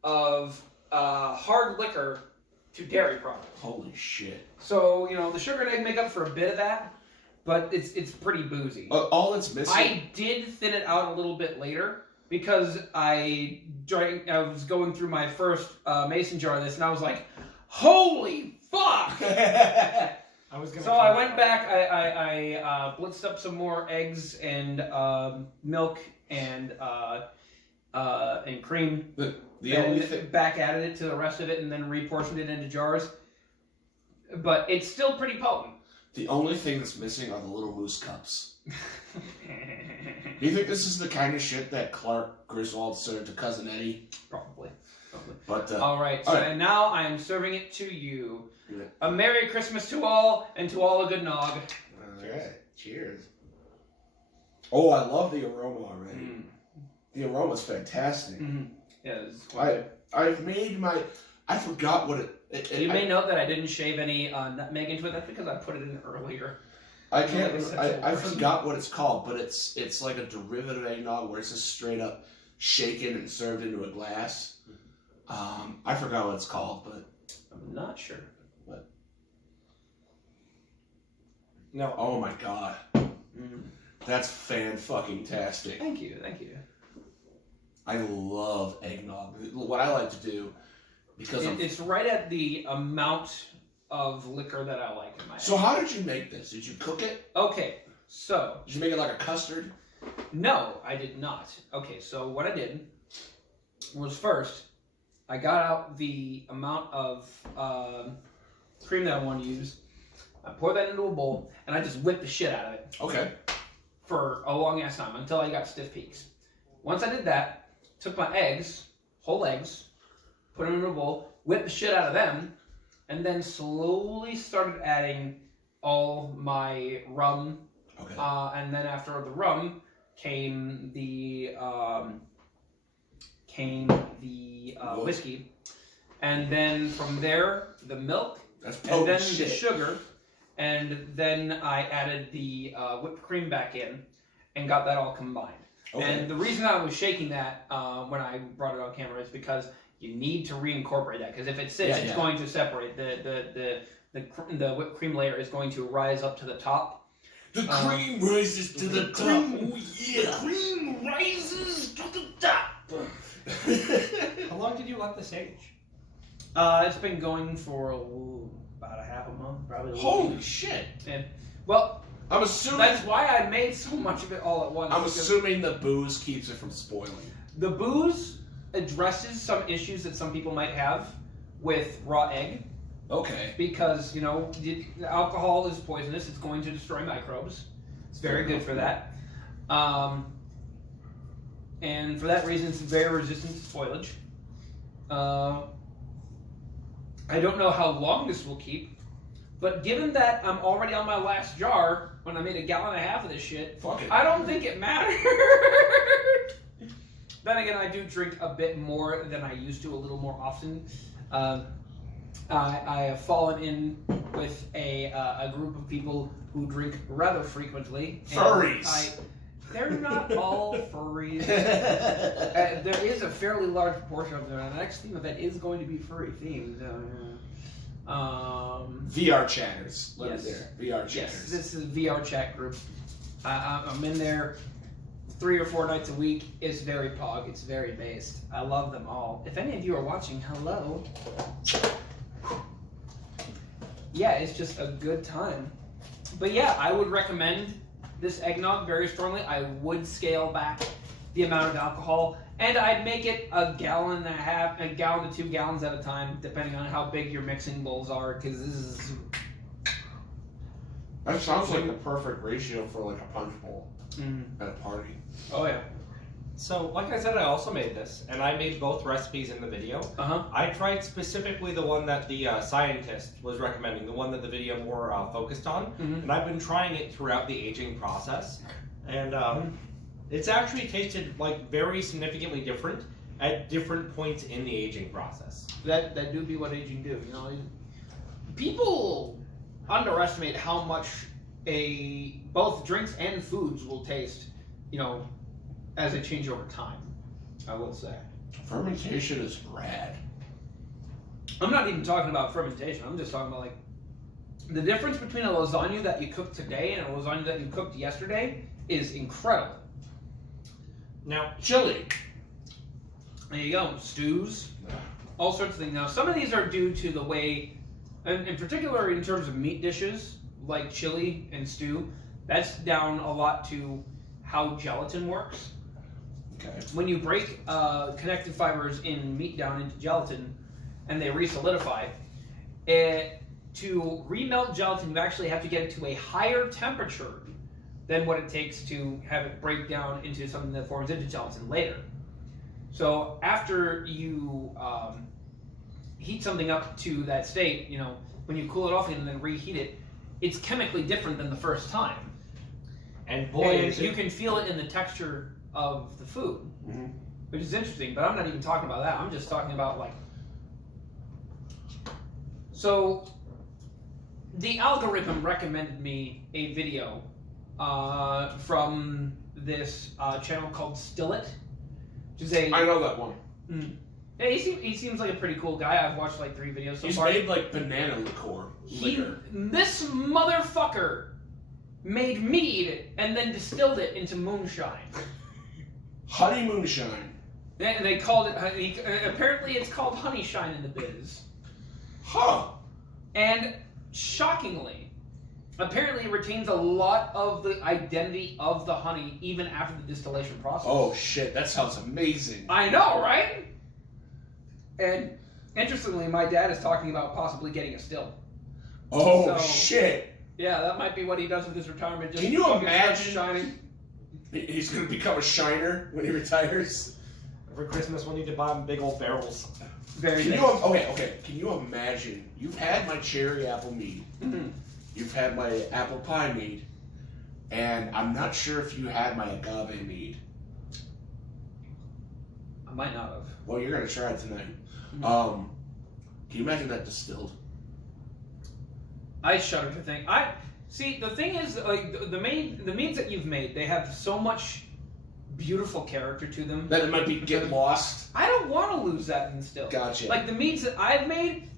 of hard liquor to dairy product. Holy shit. So, you know, the sugar and egg make up for a bit of that, but it's pretty boozy. All it's missing... I did thin it out a little bit later because I was going through my first mason jar of this, and I was like, holy fuck! So I went back, I blitzed up some more eggs and milk and cream. The only thing... Back added it to the rest of it and then reportioned it into jars. But it's still pretty potent. The only thing that's missing are the little moose cups. Do you think this is the kind of shit that Clark Griswold served to Cousin Eddie? Probably. But, all right, so and now I am serving it to you. A Merry Christmas to all, and to all a good nog. Alright, cheers. Oh, I love the aroma already. The aroma's fantastic. Yeah, it's quite I've made my... I forgot what you may note that I didn't shave any nutmeg into it. That's because I put it in earlier. I can't... I forgot what it's called, but it's like a derivative eggnog where it's just straight up shaken and served into a glass. I forgot what it's called, but... I'm not sure. But... No. Oh my god. That's fan-fucking-tastic. Thank you. I love eggnog. What I like to do, because it's right at the amount of liquor that I like in my So how did you make this? Did you cook it? Okay, so... Did you make it like a custard? No, I did not. Okay, so what I did was first, I got out the amount of cream that I want to use. I poured that into a bowl, and I just whipped the shit out of it. Okay. For a long ass time, until I got stiff peaks. Once I did that, took my eggs, whole eggs, put them in a bowl, whipped the shit out of them, and then slowly started adding all my rum. Okay. And then after the rum came the whiskey, and then from there the milk, and then the sugar, and then I added the whipped cream back in, and got that all combined. Okay. And the reason I was shaking that when I brought it on camera is because you need to reincorporate that, because if it sits, it's going to separate. The whipped cream layer is going to rise up to the top. The cream rises to the top. Oh yeah. The cream rises to the top. How long did you let this age? It's been going for about a half a month, probably. Holy shit! And well. I'm assuming that's why I made so much of it all at once. I'm assuming the booze keeps it from spoiling. The booze addresses some issues that some people might have with raw egg. Okay. Because, you know, alcohol is poisonous. It's going to destroy microbes. It's very good for that. And for that reason, it's very resistant to spoilage. I don't know how long this will keep. But given that I'm already on my last jar, when I made 1.5 gallons of this shit, I don't think it mattered. Then again, I do drink a bit more than I used to, a little more often. I have fallen in with a group of people who drink rather frequently. Furries! They're not all furries. There is a fairly large proportion of them. And the next theme event is going to be furry themed. VR chatters. Let Yes. me there. VR chatters. Yes, this is a VR chat group. I'm in there 3 or 4 nights a week. It's very pog. It's very based. I love them all. If any of you are watching, hello. Yeah, it's just a good time. But yeah, I would recommend this eggnog very strongly. I would scale back the amount of alcohol, and I'd make it a gallon to 2 gallons at a time, depending on how big your mixing bowls are, because this is... That sounds like the perfect ratio for like a punch bowl at a party. Oh yeah. So, like I said, I also made this, and I made both recipes in the video. I tried specifically the one that the scientist was recommending, the one that the video more focused on, and I've been trying it throughout the aging process, and it's actually tasted like very significantly different at different points in the aging process. That do be what aging do, you know. People underestimate how much both drinks and foods will taste, you know, as they change over time, I will say. Fermentation is rad. I'm not even talking about fermentation. I'm just talking about, like, the difference between a lasagna that you cooked today and a lasagna that you cooked yesterday is incredible. Now, Chili. There you go. Stews, all sorts of things. Now, some of these are due to the way, and in particular in terms of meat dishes, like chili and stew, that's down a lot to how gelatin works. Okay. When you break connective fibers in meat down into gelatin and they re-solidify, to remelt gelatin, you actually have to get it to a higher temperature than what it takes to have it break down into something that forms into gelatin later. So after you heat something up to that state, you know, when you cool it off and then reheat it, it's chemically different than the first time. and boy, You can feel it in the texture of the food, which is interesting, but I'm not even talking about that. I'm just talking about, like... So, the algorithm recommended me a video from this channel called Stillit, which is a... I know that one. Yeah, he seems like a pretty cool guy. I've watched like 3 videos so He's far. made like banana liquor. This motherfucker made mead and then distilled it into moonshine. Honey moonshine. And they called it, apparently it's called honey shine in the biz. Huh. And shockingly, apparently it retains a lot of the identity of the honey even after the distillation process. Oh shit, that sounds amazing. I know, right? And interestingly, my dad is talking about possibly getting a still. Oh So- shit. Yeah, that might be what he does with his retirement. Just Can you fucking starts imagine- shining? He's gonna become a shiner when he retires. for Christmas we'll need to buy him big old barrels. Very Can nice. you, okay, can you imagine? You've had my cherry apple mead. You've had my apple pie mead. And I'm not sure if you had my agave mead. I might not have. Well, you're gonna try it tonight. Can you imagine that distilled? I shudder to think. See, the thing is, like the meads that you've made, they have so much beautiful character to them. That it might be get lost. I don't want to lose that in still. Gotcha. Like the meads that I've made,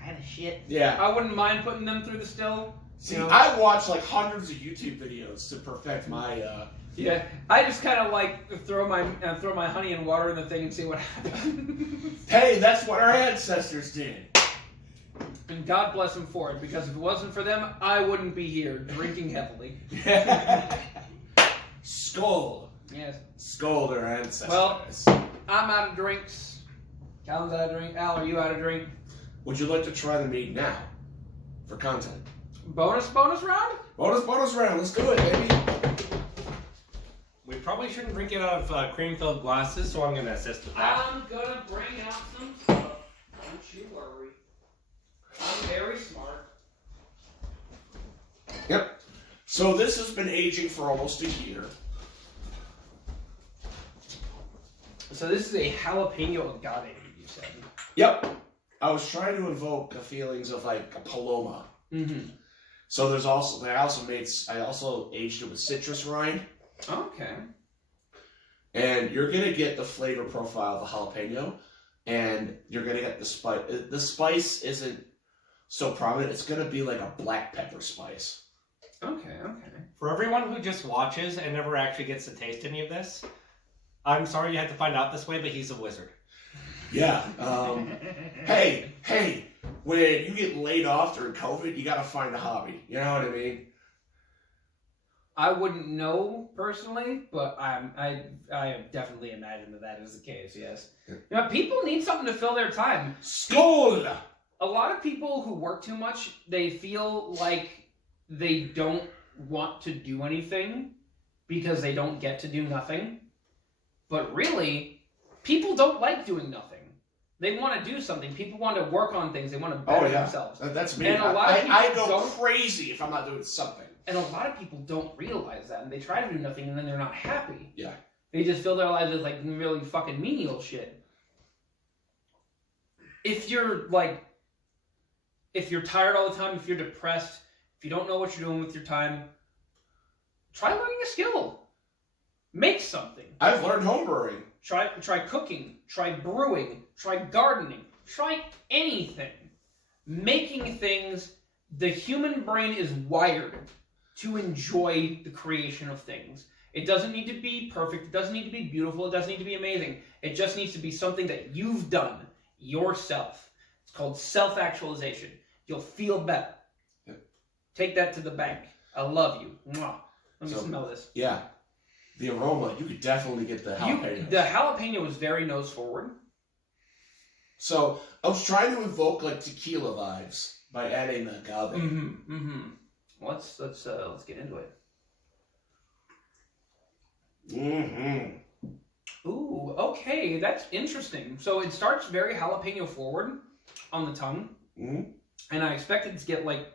kind of shit. Yeah. I wouldn't mind putting them through the still. See, you know? I watched like hundreds of YouTube videos to perfect my. Yeah, I just kind of like throw my honey and water in the thing and see what happens. Hey, that's what our ancestors did. And God bless them for it, because if it wasn't for them, I wouldn't be here drinking heavily. Skull. Yes. Skull their ancestors. Well, I'm out of drinks. Calvin's out of drink. Al, are you out of drink? Would you like to try the meat now? For content. Bonus round? Bonus round. Let's do it, baby. We probably shouldn't drink it out of cream-filled glasses, so I'm going to assist with that. I'm gonna bring out some stuff. Don't you worry. I'm very smart. Yep. So this has been aging for almost a year. So this is a jalapeno agave, you said. Yep. I was trying to invoke the feelings of like a paloma. Mm-hmm. So there's also I also aged it with citrus rind. Okay. And you're going to get the flavor profile of the jalapeno, and you're going to get the spice. The spice isn't so prominent. It's going to be like a black pepper spice. Okay. For everyone who just watches and never actually gets to taste any of this, I'm sorry you had to find out this way, but he's a wizard. Yeah. Hey, when you get laid off during COVID, you got to find a hobby. You know what I mean? I wouldn't know personally, but I definitely imagine that is the case. Yes. You know, people need something to fill their time. Skål! A lot of people who work too much, they feel like they don't want to do anything because they don't get to do nothing. But really, people don't like doing nothing. They want to do something. People want to work on things. They want to better themselves. That's me. And a lot of people I go don't, crazy if I'm not doing something. And a lot of people don't realize that, and they try to do nothing, and then they're not happy. Yeah. They just fill their lives with like really fucking menial shit. If you're tired all the time, if you're depressed, if you don't know what you're doing with your time, try learning a skill. Make something. I've learned homebrewing. Try cooking. Try brewing. Try gardening. Try anything. Making things. The human brain is wired to enjoy the creation of things. It doesn't need to be perfect. It doesn't need to be beautiful. It doesn't need to be amazing. It just needs to be something that you've done yourself. It's called self-actualization. You'll feel better. Yeah. Take that to the bank. I love you. Mwah. Let me smell this. Yeah. The aroma, you could definitely get the jalapeno. The jalapeno is very nose forward. So I was trying to invoke like tequila vibes by adding the agave. Let's get into it. Ooh, okay, that's interesting. So it starts very jalapeno forward on the tongue, and I expected to get like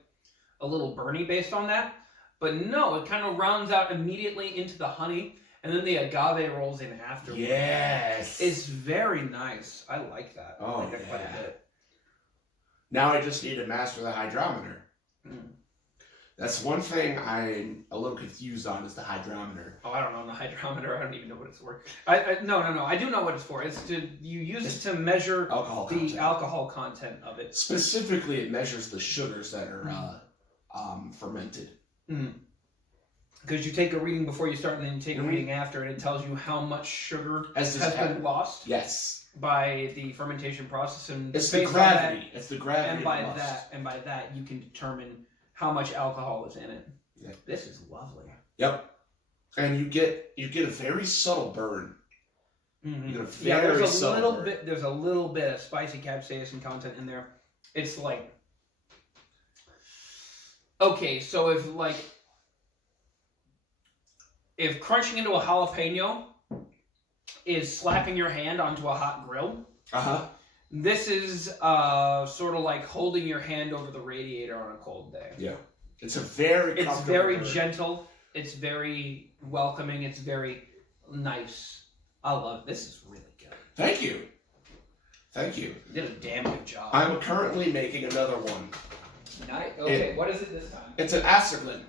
a little burny based on that, but no, it kind of rounds out immediately into the honey, and then the agave rolls in afterwards. Yes, it's very nice. I like that. Oh, I like that quite a bit. Now I just need to master the hydrometer. That's one thing I'm a little confused on is the hydrometer. Oh, I don't know the hydrometer. I don't even know what it's for. No. I do know what it's for. You use it to measure alcohol content of it. Specifically, it measures the sugars that are fermented. Because you take a reading before you start, and then you take a reading after, and it tells you how much sugar has been lost. Yes. By the fermentation process, and it's the gravity. It's the gravity. And by that, you can determine how much alcohol is in it. Yeah. This is lovely. Yep. And you get a very subtle burn. You get a very there's a little bit of spicy capsaicin content in there. It's like, okay, so if crunching into a jalapeno is slapping your hand onto a hot grill, this is sort of like holding your hand over the radiator on a cold day. Yeah. It's very gentle. It's very welcoming. It's very nice. I love it. This is really good. Thank you. You did a damn good job. I'm currently making another one. Nice. Okay, what is it this time? It's an Acerglin.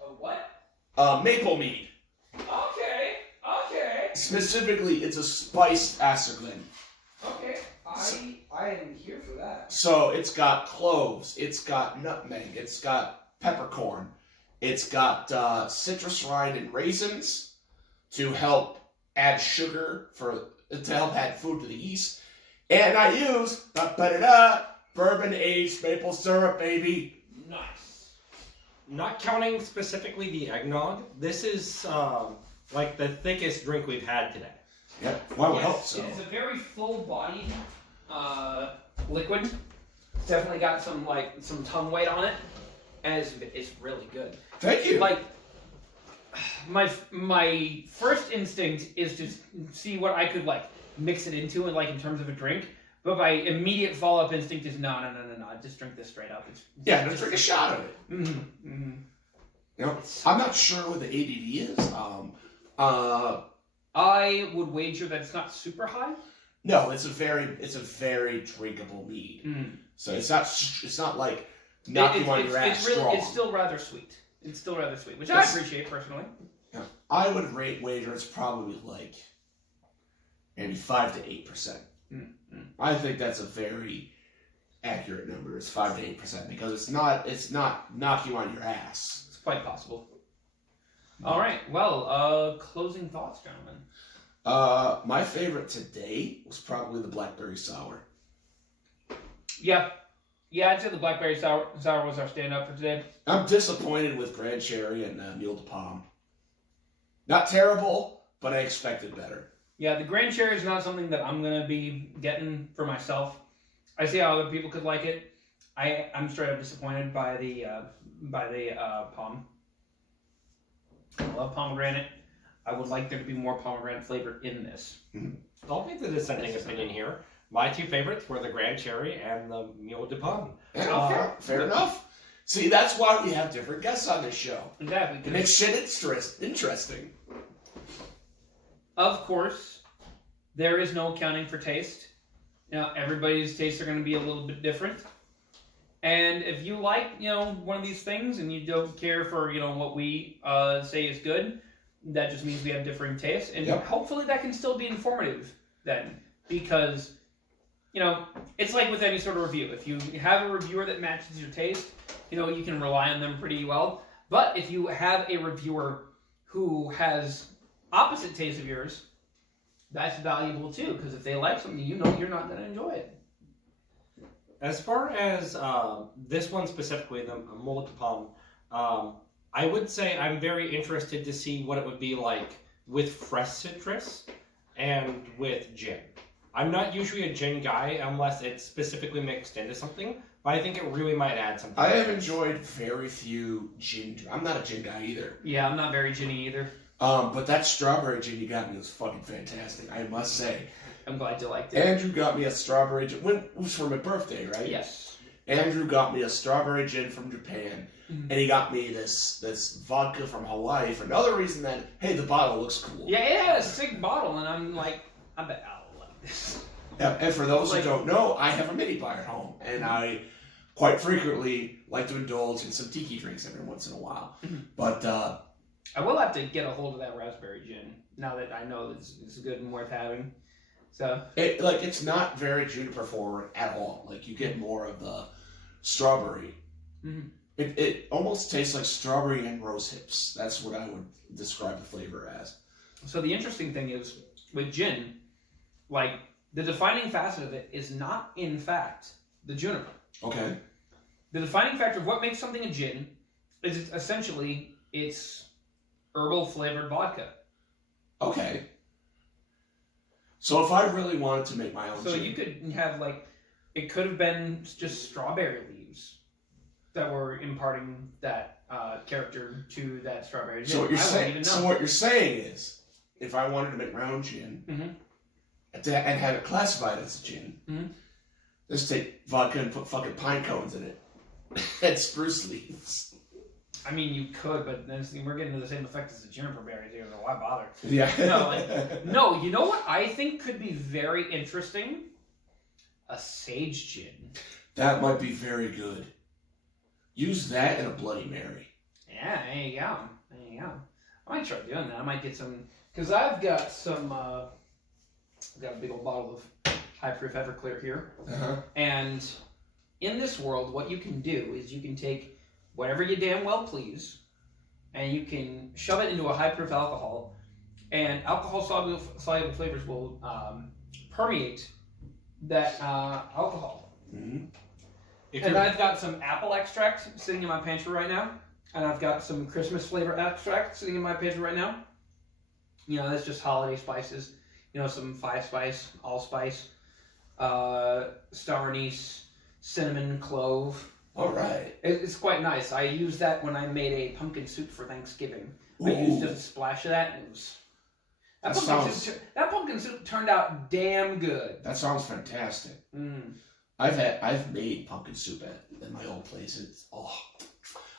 A what? Maple mead. Okay. Specifically, it's a spiced Acerglin. Okay, I am here for that. So it's got cloves, it's got nutmeg, it's got peppercorn, it's got citrus rind and raisins to help add sugar to help add food to the yeast, and I use bourbon aged maple syrup, baby. Nice. Not counting specifically the eggnog, this is like the thickest drink we've had today. Yep. Well, I hope so. It's a very full-bodied liquid. It's definitely got some tongue weight on it, and it's really good. Thank you. Like my first instinct is to see what I could mix it into and in terms of a drink, but my immediate follow-up instinct is no, just drink this straight up. Just drink a shot of it. You know, I'm not sure what the ABV is. I would wager that it's not super high. No, it's a very drinkable mead. So it's not like knocking on your ass strong. It's still rather sweet. It's still rather sweet, which I appreciate personally. Yeah, I would wager it's probably like maybe 5 to 8%. I think that's a very accurate number. It's 5 to 8% because it's not knock you on your ass. It's quite possible. All right. Well, closing thoughts, gentlemen. My favorite today was probably the blackberry sour. Yeah, I'd say the blackberry sour was our stand-up for today. I'm disappointed with Grand Cherry and Mule de Pomme. Not terrible, but I expected better. Yeah, the Grand Cherry is not something that I'm gonna be getting for myself. I see how other people could like it. I'm straight up disappointed by the Pomme. I love pomegranate. I would like there to be more pomegranate flavor in this. I'll make the dissenting opinion here. My two favorites were the Grand Cherry and the Mule de Pomme. Yeah, fair enough. See, that's why we have different guests on this show. Exactly. It makes shit interesting. Of course, there is no accounting for taste. You know, everybody's tastes are going to be a little bit different. And if you like, one of these things and you don't care for, what we say is good, that just means we have differing tastes. And hopefully that can still be informative then. Because, it's like with any sort of review. If you have a reviewer that matches your taste, you can rely on them pretty well. But if you have a reviewer who has opposite taste of yours, that's valuable too. Because if they like something, you're not going to enjoy it. As far as this one specifically, the Mule de Pomme, I would say I'm very interested to see what it would be like with fresh citrus and with gin. I'm not usually a gin guy unless it's specifically mixed into something, but I think it really might add something. I have enjoyed very few gin. I'm not a gin guy either. Yeah, I'm not very ginny either. But that strawberry gin you got me was fucking fantastic, I must say. I'm glad you liked it. Andrew got me a strawberry gin. It was for my birthday, right? Yes. Andrew got me a strawberry gin from Japan, and he got me this vodka from Hawaii for another reason that, hey, the bottle looks cool. Yeah, it had a sick bottle, and I'm like, I bet I'll love this. Yeah, and for those who don't know, I have a mini bar at home, and I quite frequently like to indulge in some tiki drinks every once in a while. But I will have to get a hold of that raspberry gin now that I know it's good and worth having. So it's not very juniper forward at all. Like you get more of the strawberry. Mm-hmm. It almost tastes like strawberry and rose hips. That's what I would describe the flavor as. So the interesting thing is with gin, like the defining facet of it is not in fact the juniper. Okay. The defining factor of what makes something a gin is it's herbal flavored vodka. Okay. So if I really wanted to make my own gin, you could have it could have been just strawberry leaves that were imparting that character to that strawberry gin. So what you're saying is, if I wanted to make my own gin and have it classified as a gin, just take vodka and put fucking pine cones in it and spruce leaves. I mean, you could, but then we're getting to the same effect as the juniper berries here, so why bother? Yeah. No, you know what I think could be very interesting? A sage gin. That might be very good. Use that in a Bloody Mary. Yeah, there you go. I might try doing that. I might get some, because I've got some, I've got a big old bottle of high proof Everclear here. And in this world, what you can do is you can take whatever you damn well please, and you can shove it into a high proof alcohol, and alcohol soluble flavors will permeate that alcohol. And I've got some apple extract sitting in my pantry right now, and I've got some Christmas flavor extract sitting in my pantry right now. That's just holiday spices. Some 5-spice, allspice, star anise, cinnamon, clove. All right. It's quite nice. I used that when I made a pumpkin soup for Thanksgiving. I used just a splash of that, and it was... That pumpkin soup turned out damn good. That sounds fantastic. I've made pumpkin soup at my old place.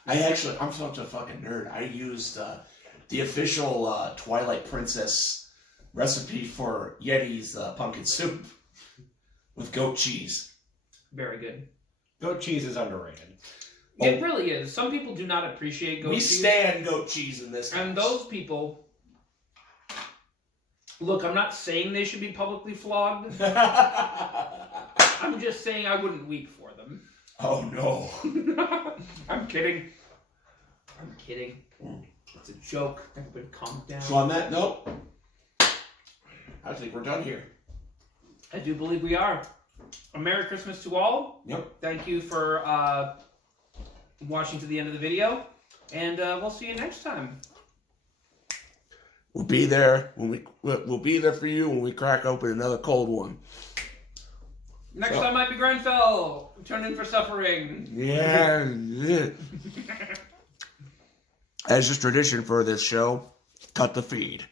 I'm such a fucking nerd. I used the official Twilight Princess recipe for Yeti's pumpkin soup with goat cheese. Very good. Goat cheese is underrated. It really is. Some people do not appreciate goat We cheese. stand goat cheese in this house. And those people... Look, I'm not saying they should be publicly flogged. I'm just saying I wouldn't weep for them. Oh, no. I'm kidding. I'm kidding. It's a joke. Everybody calm down. So on that note, I think we're done here. I do believe we are. A Merry Christmas to all. Yep. Thank you for watching to the end of the video. And we'll see you next time. We'll be there we'll be there for you when we crack open another cold one. Next time might be Grenfell. Turn in for suffering. Yeah. As is tradition for this show, cut the feed.